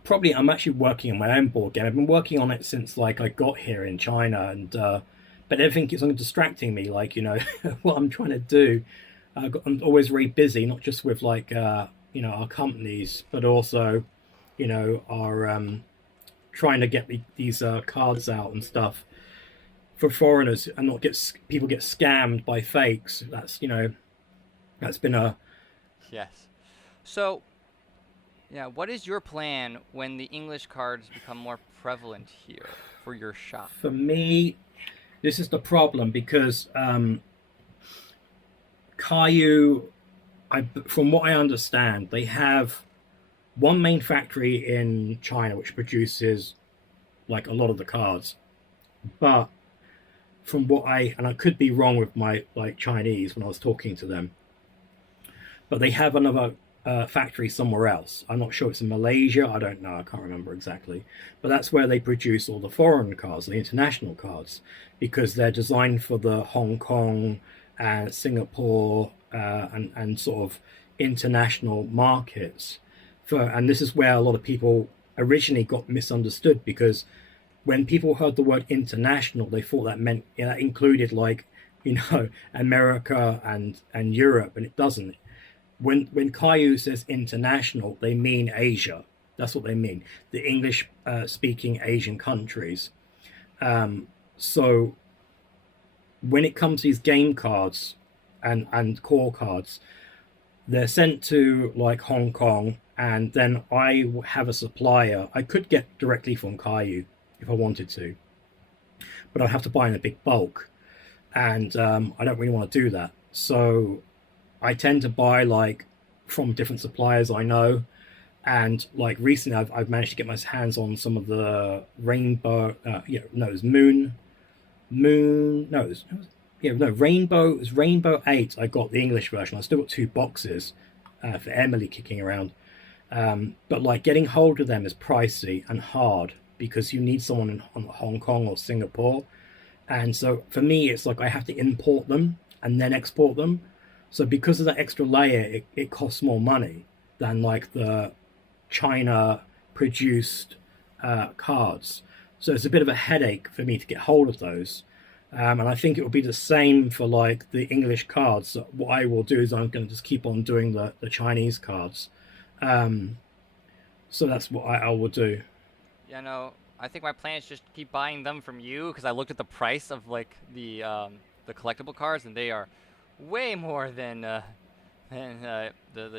actually working on my own board game. I've been working on it since like I got here in China, and but everything keeps on distracting me. Like, you know, what I'm trying to do. I'm always very busy, not just with like you know, our companies, but also, you know, our trying to get these cards out and stuff for foreigners and not get people get scammed by fakes. That's, you know, that's been a yes. So yeah, what is your plan when the English cards become more prevalent here for your shop? For me, this is the problem because Kayou, from what I understand, they have one main factory in China which produces like a lot of the cards. But from what and I could be wrong with my like Chinese when I was talking to them, but they have another factory somewhere else. I'm not sure, it's in Malaysia, I don't know, I can't remember exactly. But that's where they produce all the foreign cards, the international cards, because they're designed for the Hong Kong and Singapore and sort of international markets. And this is where a lot of people originally got misunderstood, because when people heard the word international, they thought that meant, that included like, America and Europe, and it doesn't. When Kayou says international, they mean Asia. That's what they mean. The English speaking Asian countries. So when it comes to these game cards and core cards, they're sent to like Hong Kong, and then I have a supplier. I could get directly from Kayou if I wanted to, but I'd have to buy in a big bulk, and I don't really want to do that. So I tend to buy like from different suppliers I know, and like recently I've managed to get my hands on some of the rainbow. It was Rainbow. It was Rainbow 8. I got the English version. I still got 2 boxes for Emily kicking around. But like getting hold of them is pricey and hard, because you need someone in Hong Kong or Singapore. And so for me, it's like I have to import them and then export them. So because of that extra layer, it costs more money than like the China produced cards. So it's a bit of a headache for me to get hold of those. And I think it will be the same for like the English cards. So what I will do is I'm going to just keep on doing the Chinese cards. So that's what I will do. Yeah, no, I think my plan is just keep buying them from you, because I looked at the price of like the collectible cards, and they are way more than the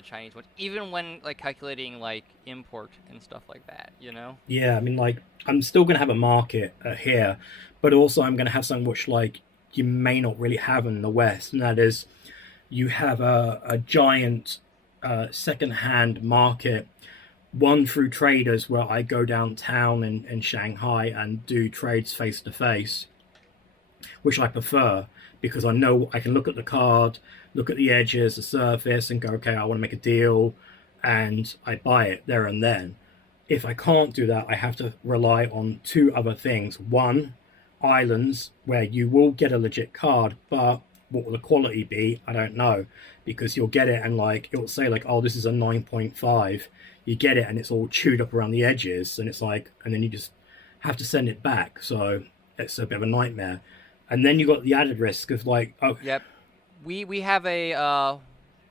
Chinese ones, even when like calculating like import and stuff like that, Yeah, I mean, like I'm still going to have a market here, but also I'm going to have something which like you may not really have in the West, and that is you have a giant second-hand market, one through traders, where I go downtown in Shanghai and do trades face to face, which I prefer, because I know I can look at the card, look at the edges, the surface, and go, okay, I want to make a deal, and I buy it there and then. If I can't do that, I have to rely on 2 other things. One, islands, where you will get a legit card, but what will the quality be? I don't know, because you'll get it and like it'll say like, oh, this is a 9.5. You get it and it's all chewed up around the edges, and it's like, and then you just have to send it back. So it's a bit of a nightmare. And then you got the added risk of like, oh, yep, we have a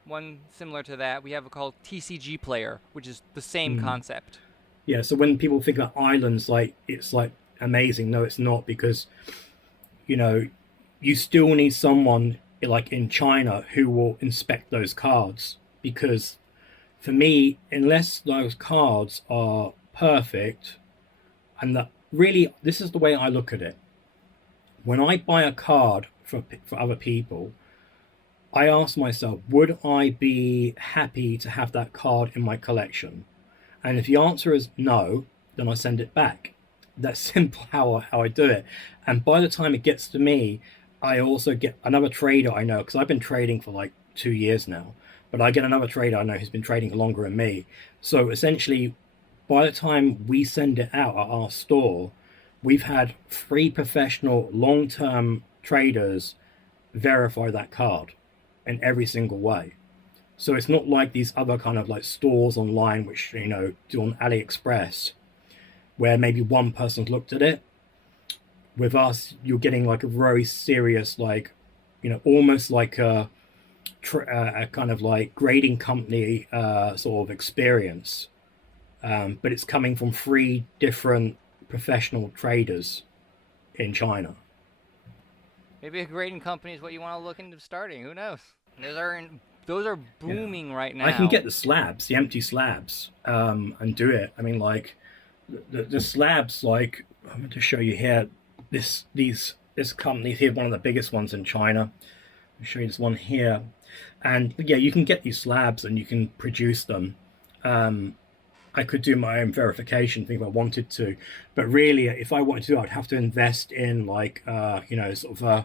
one similar to that. We have a called TCG Player, which is the same concept. Yeah. So when people think about islands, like it's like amazing. No, it's not, because you still need someone like in China who will inspect those cards, because for me, unless those cards are perfect, and that really, this is the way I look at it. When I buy a card for other people, I ask myself, would I be happy to have that card in my collection? And if the answer is no, then I send it back. That's simple how I do it. And by the time it gets to me, I also get another trader I know, because I've been trading for like 2 years now, but I get another trader I know who's been trading longer than me. So essentially, by the time we send it out at our store, we've had 3 professional long-term traders verify that card in every single way. So it's not like these other kind of like stores online, which, do on AliExpress, where maybe one person's looked at it. With us, you're getting like a very serious, like, almost like a kind of like grading company sort of experience. But it's coming from 3 different professional traders in China. Maybe a grading company is what you want to look into starting. Who knows? Those are booming right now. I can get the slabs, the empty slabs, and do it. I mean, like the slabs. Like, I'm going to show you here. This company here, one of the biggest ones in China. I'll show you this one here, and yeah, you can get these slabs and you can produce them. And I could do my own verification thing if I wanted to, but really, if I wanted to, I'd have to invest in like sort of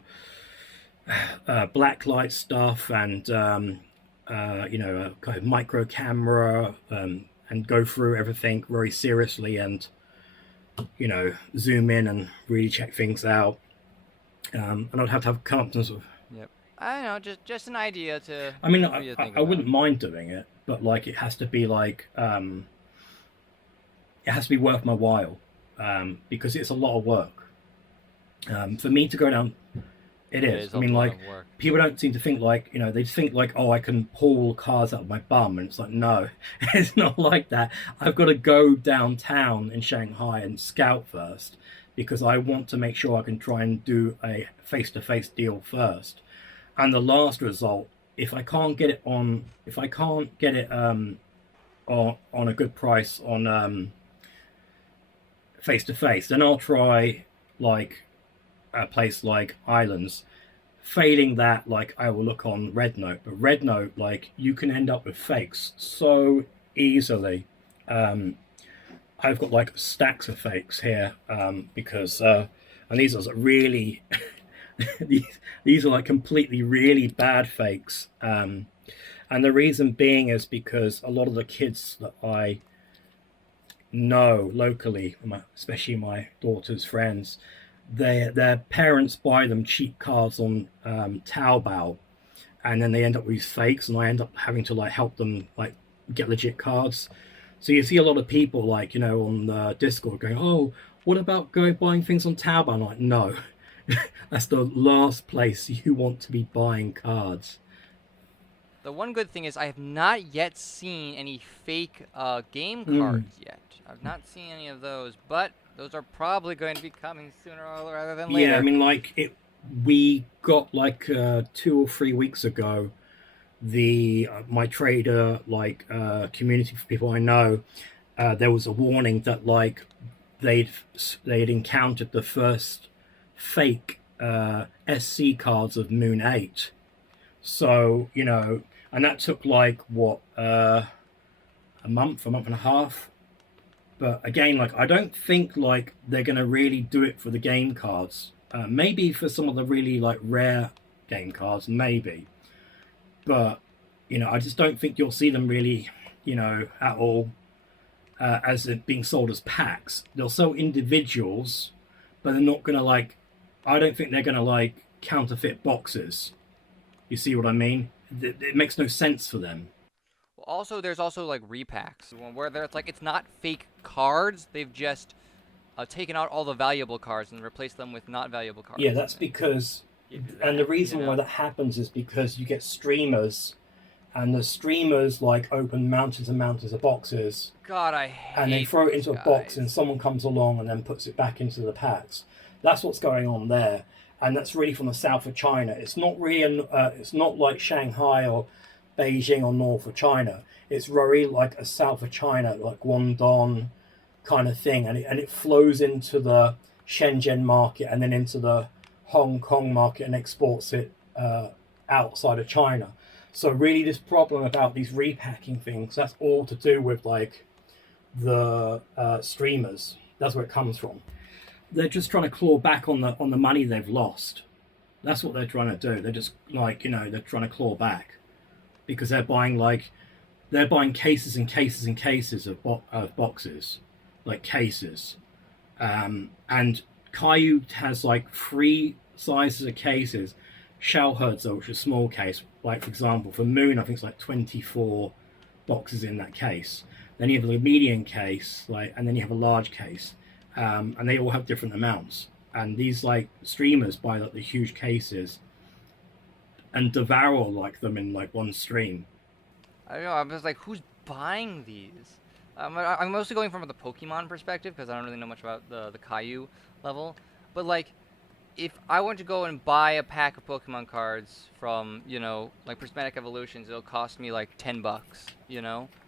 black light stuff and a kind of micro camera, and go through everything very seriously and zoom in and really check things out. And I'd have to come up to sort of. Yep. I don't know, just an idea to. I mean, for you to think I about. wouldn't mind doing it, but like it has to be like it has to be worth my while, because it's a lot of work. For me to go down, it is. I mean, like people don't seem to think like they think like, oh, I can pull cars out of my bum, and it's like, no, it's not like that. I've got to go downtown in Shanghai and scout first, because I want to make sure I can try and do a face-to-face deal first. And the last result, if I can't get it on a good price on face-to-face, then I'll try like a place like Islands. Failing that, like I will look on Rednote. But Rednote, like you can end up with fakes so easily. I've got like stacks of fakes here, because and these are really these are like completely really bad fakes, and the reason being is because a lot of the kids that I know locally, especially my daughter's friends, their parents buy them cheap cars on Taobao, and then they end up with these fakes, and I end up having to like help them like get legit cards. So you see a lot of people like on the Discord going, oh, what about buying things on Taobao? I'm like, no, that's the last place you want to be buying cards. The one good thing is I have not yet seen any fake game cards yet. I've not seen any of those, but those are probably going to be coming sooner rather than later. Yeah, I mean, like we got like 2 or 3 weeks ago, my trader community for people I know, there was a warning that like they'd encountered the first fake SC cards of Moon 8. So and that took like what a month and a half. But again, like I don't think like they're gonna really do it for the game cards. Maybe for some of the really like rare game cards, maybe. But I just don't think you'll see them really, at all, as it being sold as packs. They'll sell individuals, but they're not gonna like. I don't think they're gonna like counterfeit boxes. You see what I mean? It makes no sense for them. Also, there's also like repacks where it's like it's not fake cards. They've just taken out all the valuable cards and replaced them with not valuable cards. Yeah, that's because, and the reason why that happens is because you get streamers, and the streamers like open mountains and mountains of boxes. God, I hate. And they throw it into a box, and someone comes along and then puts it back into the packs. That's what's going on there, and that's really from the south of China. It's not really, it's not like Shanghai or Beijing or north of China. It's very like a south of China, like Guangdong kind of thing, and it flows into the Shenzhen market and then into the Hong Kong market and exports it outside of China. So really this problem about these repacking things, that's all to do with like the streamers. That's where it comes from. They're just trying to claw back on the money they've lost. That's what they're trying to do. They're just like, they're trying to claw back, because they're buying cases and cases and cases of boxes, like cases. And Kayou has like 3 sizes of cases. Xiaohongshu, which is a small case, like for example, for Moon, I think it's like 24 boxes in that case. Then you have a medium case, and then you have a large case, and they all have different amounts. And these like streamers buy like the huge cases and devour like them in like one stream. I don't know. I'm just like, who's buying these? I'm mostly going from the Pokemon perspective because I don't really know much about the Kayou level. But like, if I want to go and buy a pack of Pokemon cards from, like Prismatic Evolutions, it'll cost me like $10.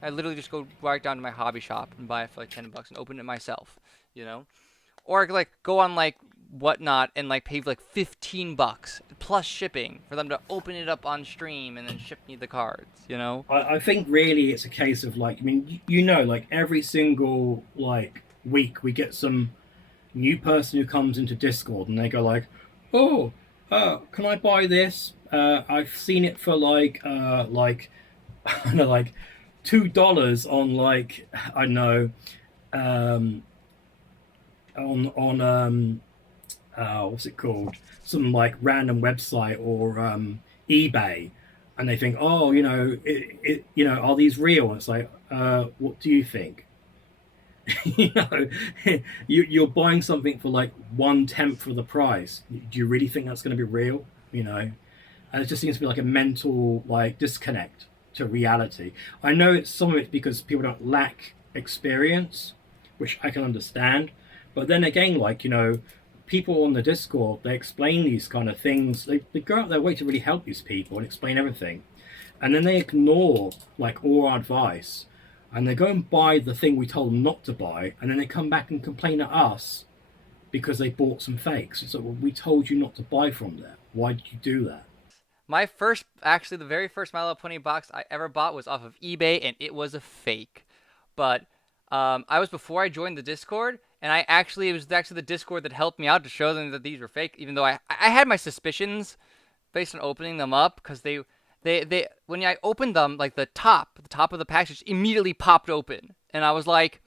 I literally just go right down to my hobby shop and buy it for like $10 and open it myself. Or like go on like whatnot and like pay like $15 plus shipping for them to open it up on stream and then ship me the cards, you know? I think really it's a case of like, I mean, you know, like every single like week we get some new person who comes into Discord and they go like, oh, can I buy this? I've seen it for like I don't know, like $2 on like, I don't know, on what's it called? Some like random website or eBay, and they think, oh, you know, are these real? And it's like, what do you think? You know, you're buying something for like 1/10 of the price. Do you really think that's going to be real? You know, and it just seems to be like a mental like disconnect to reality. I know it's some of it because people don't lack experience, which I can understand. But then again, like, you know, people on the Discord, they explain these kind of things. They go out their way to really help these people and explain everything. And then they ignore like all our advice and they go and buy the thing we told them not to buy. And then they come back and complain at us because they bought some fakes. It's like, well, we told you not to buy from there. Why did you do that? Actually, the very first My Little Pony box I ever bought was off of eBay, and it was a fake. But before I joined the Discord, and it was actually the Discord that helped me out to show them that these were fake, even though I had my suspicions based on opening them up, because they when I opened them, like the top of the package immediately popped open, and I was like,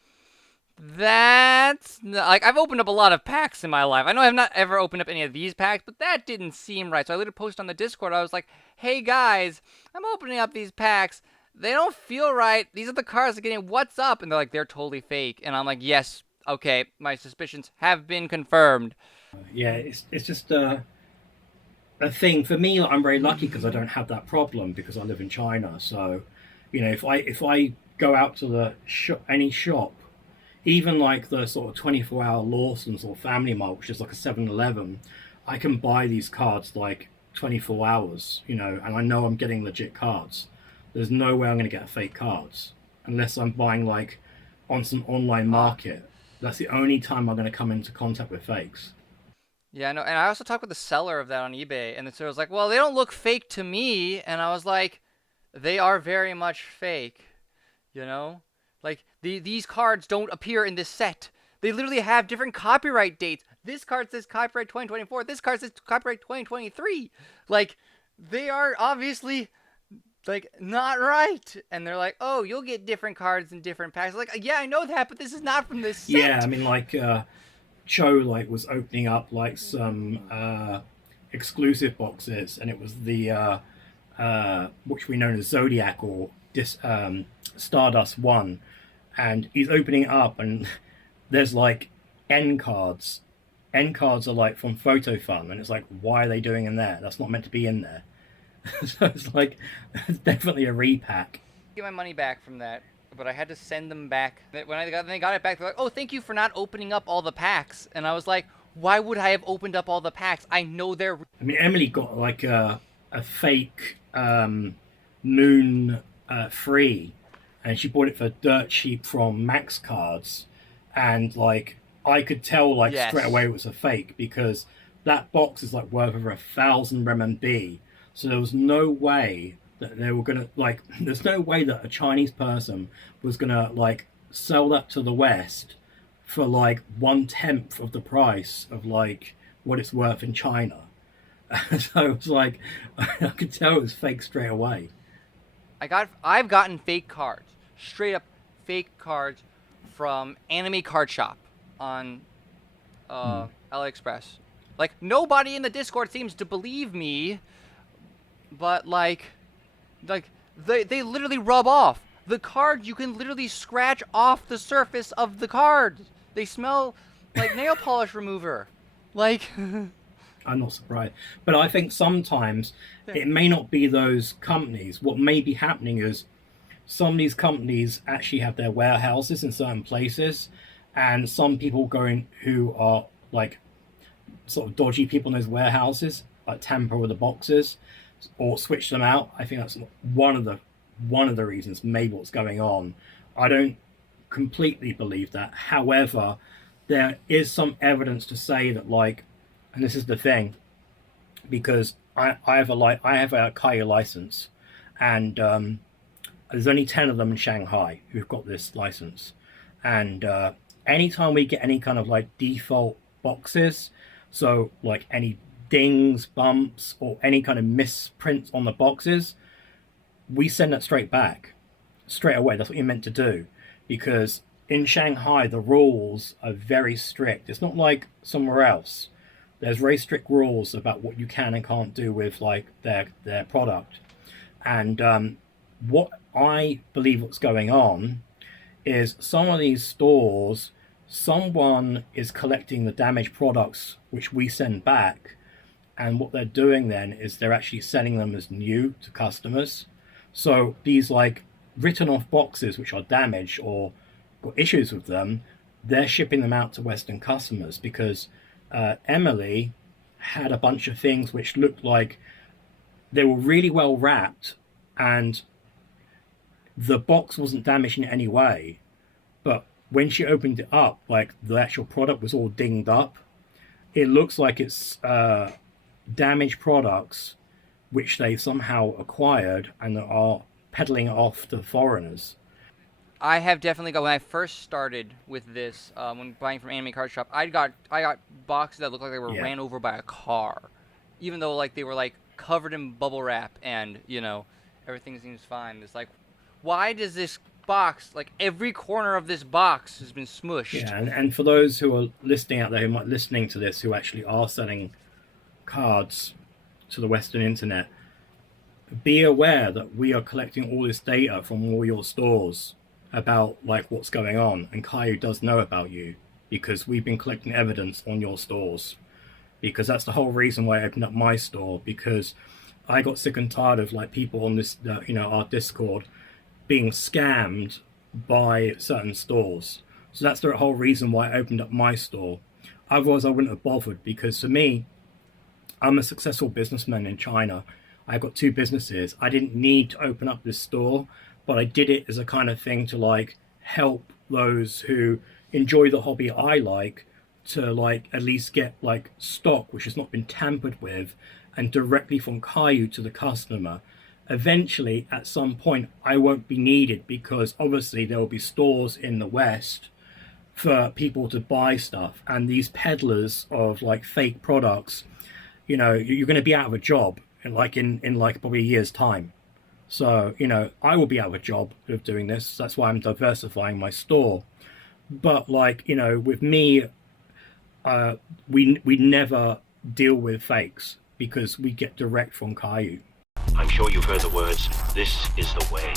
like, I've opened up a lot of packs in my life. I know I've not ever opened up any of these packs, but that didn't seem right. So I literally posted on the Discord. I was like, hey guys, I'm opening up these packs. They don't feel right. These are the cards I'm getting. What's up? And they're like, they're totally fake. And I'm like, yes, okay, my suspicions have been confirmed. Yeah, it's just a thing. For me, I'm very lucky because I don't have that problem because I live in China. So, you know, if I go out to any shop, even like the sort of 24-hour Lawson's or Family Mart, which is like a 7-Eleven, I can buy these cards like 24 hours, you know, and I know I'm getting legit cards. There's no way I'm going to get fake cards unless I'm buying like on some online market. That's the only time I'm going to come into contact with fakes. Yeah, no, and I also talked with the seller of that on eBay, and the seller was like, well, they don't look fake to me, and I was like, they are very much fake, you know? Like, these cards don't appear in this set. They literally have different copyright dates. This card says copyright 2024. This card says copyright 2023. Like, they are obviously, like, not right. And they're like, oh, you'll get different cards in different packs. Like, yeah, I know that, but this is not from this set. Yeah, I mean, like, Cho, like, was opening up, like, some exclusive boxes, and it was the, which we know as Zodiac or Stardust 1. And he's opening it up, and there's like end cards. End cards are like from Photo Fun, and it's like, why are they doing in there? That's not meant to be in there. So it's like, it's definitely a repack. Get my money back from that, but I had to send them back. When they got it back, they're like, oh, thank you for not opening up all the packs. And I was like, why would I have opened up all the packs? I know they're... I mean, Emily got like a fake Moon free, and she bought it for dirt cheap from Max Cards, and like I could tell like straight away it was a fake because that box is like worth over 1,000 RMB. So there was no way that they were gonna like. There's no way that a Chinese person was gonna like sell that to the West for like 1/10 of the price of like what it's worth in China. So it was like I could tell it was fake straight away. I've gotten fake cards, straight up fake cards from Anime Card Shop on AliExpress. Like, nobody in the Discord seems to believe me, but like they literally rub off. The card, you can literally scratch off the surface of the card. They smell like nail polish remover. Like I'm not surprised. But I think sometimes it may not be those companies. What may be happening is some of these companies actually have their warehouses in certain places, and some people going who are like sort of dodgy people in those warehouses, like tamper with the boxes or switch them out. I think that's one of the reasons maybe what's going on. I don't completely believe that. However, there is some evidence to say that like and this is the thing, because I have a Kayou license, and there's only 10 of them in Shanghai who've got this license, and anytime we get any kind of like default boxes, so like any dings, bumps, or any kind of misprints on the boxes, we send that straight back, straight away. That's what you're meant to do, because in Shanghai the rules are very strict. It's not like somewhere else. There's very strict rules about what you can and can't do with like their product. And what I believe what's going on is some of these stores, someone is collecting the damaged products which we send back, and what they're doing then is they're actually selling them as new to customers. So these like written off boxes which are damaged or got issues with them, they're shipping them out to Western customers, because Emily had a bunch of things which looked like they were really well wrapped, and the box wasn't damaged in any way, but when she opened it up, like the actual product was all dinged up. It looks like it's damaged products which they somehow acquired and are peddling off to foreigners. I have definitely got, when I first started with this, when buying from Anime Card Shop, I got boxes that looked like they were ran over by a car, even though like they were like covered in bubble wrap and everything seems fine. It's like, why does this box, like every corner of this box has been smushed? Yeah, and for those who are listening out there who might listening to this, who actually are selling cards to the Western internet, be aware that we are collecting all this data from all your stores about like what's going on, and Kayou does know about you because we've been collecting evidence on your stores, because that's the whole reason why I opened up my store, because I got sick and tired of like people on this our Discord being scammed by certain stores. So that's the whole reason why I opened up my store. Otherwise I wouldn't have bothered, because for me, I'm a successful businessman in China. I've got 2 businesses. I didn't need to open up this store, but I did it as a kind of thing to like help those who enjoy the hobby I like, to like at least get like stock which has not been tampered with, and directly from Kayou to the customer. Eventually, at some point, I won't be needed, because obviously there will be stores in the West for people to buy stuff, and these peddlers of like fake products, you're going to be out of a job in like probably a year's time. So I will be out of a job of doing this. That's why I'm diversifying my store. But like with me, we never deal with fakes, because we get direct from Kayou. I'm sure you've heard the words, "This is the way."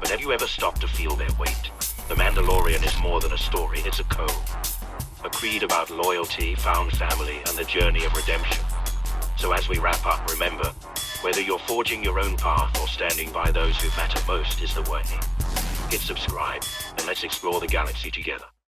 But have you ever stopped to feel their weight? The Mandalorian is more than a story, it's a code. A creed about loyalty, found family, and the journey of redemption. So as we wrap up, remember, whether you're forging your own path or standing by those who matter most is the way. Hit subscribe, and let's explore the galaxy together.